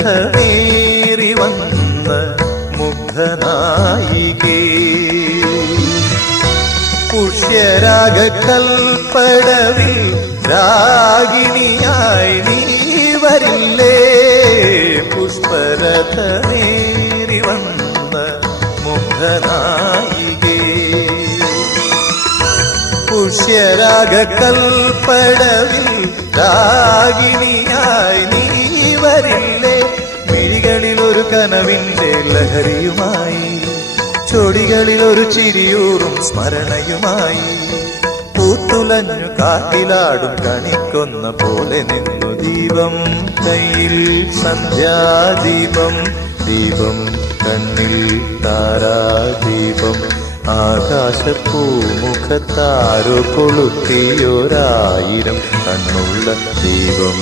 പുഷ്പരഥമേറി വന്ന മുഗ്ധനായികേ പുഷ്യരാഗകൽപ്പടവിൽ രാഗിണിയായി നീ വരില്ലേ പുഷ്പരഥമേറി വന്ന മുഗ്ധനായികേ പുഷ്യരാഗകൽപ്പടവിൽ രാഗിണിയായി നീ വരില്ലേ മിഴികളിൽ ഒരു കനവിന്റെ ലഹരിയുമായി ചൊടികളിൽ ഒരു ചിരിയൂറും സ്മരണയുമായി പൂത്തുലഞ്ഞു കാറ്റിലാടും കണിക്കൊന്ന പോലെ നിന്നു ദീപം കയ്യിൽ സന്ധ്യാദീപം ദീപം കണ്ണിൽ താരാദീപം ആകാശപ്പൂമുഖത്താരോ കൊളുത്തിയൊരായിരം കണ്ണുള്ള ദീപം